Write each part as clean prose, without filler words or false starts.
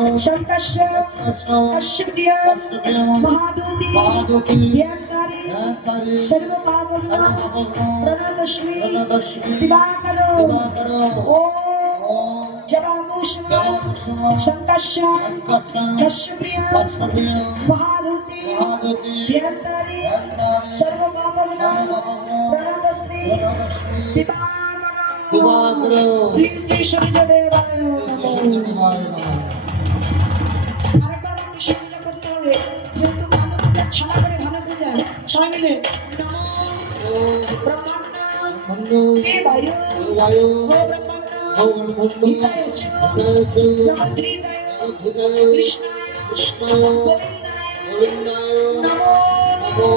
शंकर्ष अश्वप्रिय महादूती ध्यानधारी सर्वपावना प्रणतश्री दिवाकरो ओम जबामुष्मा शंकर्ष अश्वप्रिय महादूती ध्यानधारी सर्वपावना प्रणतश्री दिवाकरो श्री श्री सूर्यदेवाय नमः। যেহেতু ভালো পূজা ছাড়া করে ভালো পূজা সবাই মিলে নমো ব্রহ্মাণ্ড দেবায় গো ব্রহ্মাণ্ড হিতায় চ জগদ্ধাত্রীতায় কৃষ্ণায় গোবিন্দায় নমো নমো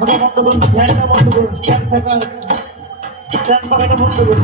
বন্ধ করুন, ফ্যানটা বন্ধ করুন, স্ট্যান্ড পাখাটা বন্ধ করুন।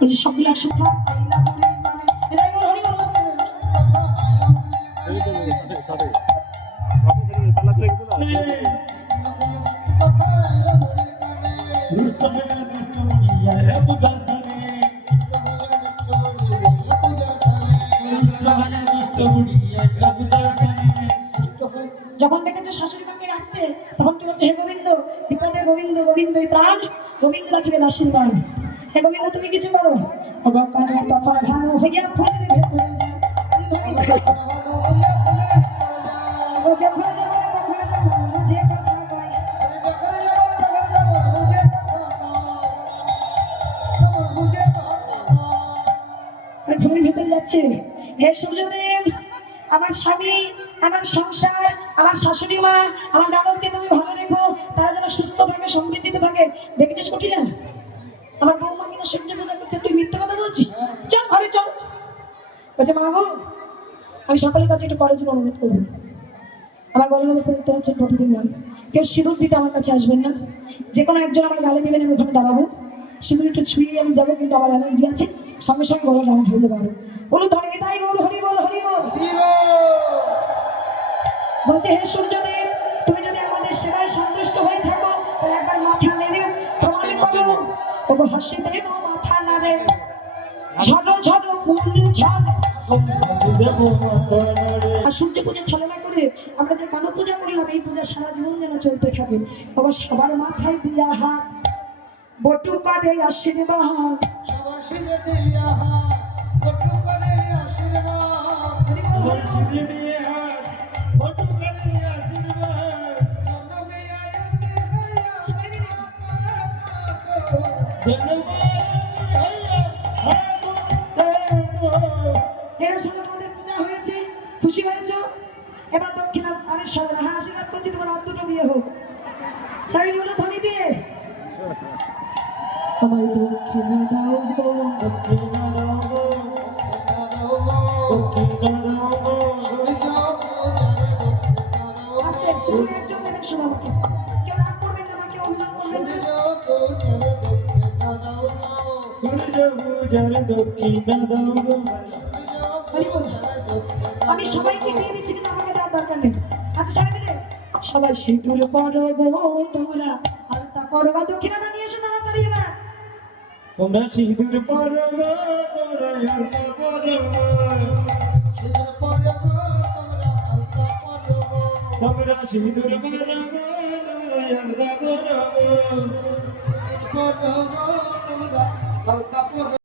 ওই যে সবগুলো একসঙ্গে আইলা বলে মানে এরাই বল হরি বল যখন দেখেছে শাশুড়ি মাকে আসছে তখন কি বলছে হে গোবিন্দ বিপদে গোবিন্দ গোবিন্দই প্রাণ গোবিন্দ রাখিবে আশীর্বাদ হে গোবিন্দ তুমি কিছু করো তখন ভালো হইয়া ফুলের ভেতরে ফুলের ভেতরে যাচ্ছে হে সূর্যদেব আমার স্বামী আমার সংসার আমার শাশুড়ি মা আমার ননদকে তুমি ভালো রেখো তারা যেন সুস্থ থাকে সমৃদ্ধিতে থাকে দেখেছিস কঠিনা আমার বৌমা কিনা সূর্য পূজা করছে তুই মিথ্যে কথা বলছিস চল ঘরে চল বলছে মা গো আমি সকলের কাছে একটু করার জন্য অনুরোধ করবো আমার গলার অবস্থা দেখতে হচ্ছে প্রতিদিন গান কেউ সিঁদুর দিতে আমার কাছে আসবেন না যে কোনো একজন আমার গালে দেবেন আমি ওখানে দাঁড়াবো সিঁদুর একটু ছুঁয়ে আমি যাবো কিন্তু আমার অ্যালার্জি আছে সঙ্গে সঙ্গে গলা ডাউন হয়ে যেতে পারো বলো ধরে তাই বল হরি বল হরি বল বলছে হে সূর্যদেব তুমি যদি আমাদের সেবায় সন্তুষ্ট হয়ে থাকো তাহলে একবার মাথা নেড়ে প্রমাণ করো ওগো হাসি দেব মাথা নাড়ে ঝড়ো ঝড়ো কুন্ডি ঝড় আর সূর্য পূজা ছলনা করে আমরা যে কানো পূজা করলাম এই পূজা সারা জীবন যেন চলতে থাকে ওগো সবার মাথায় দিয়া হাত বটু কাটে আশীর্বাদ সবার শিরে দিয়া হাত বটু কাটে আশীর্বাদ খুশি হয়েছ এবার দক্ষিণা আরে সবাই হ্যাঁ আশীর্বাদ করছি তোমার হাত দুটো বিয়ে হোক সবাই বলে ধনী দিয়ে আমায় দক্ষিণা দাও গো দক্ষিণা দাও গো দক্ষিণা দাও গো আস্তে শুনে একজন দেখেন শোনাবো কেউ রাগ করবেন না কেউ অভিমান করবেন না দক্ষিণা দাও গো আমি সবাইকে দিয়ে দিচ্ছি কিন্তু আমাকে দেওয়ার দরকার নেই আচ্ছা সবাই মিলে সবাই সিঁদুর পরো গো তোমরা আলতা পরো গো দক্ষিণাটা নিয়ে এসো তাড়াতাড়ি এবার তোমরা সিঁদুর পরো গো তোমরা আলতা পরো গো সিঁদুর পরো গো তোমরা আলতা পরো গো তোমরা সিঁদুর পরো গো তোমরা আলতা পরো গো সিঁদুর পরো গো তোমরা আলতা পরো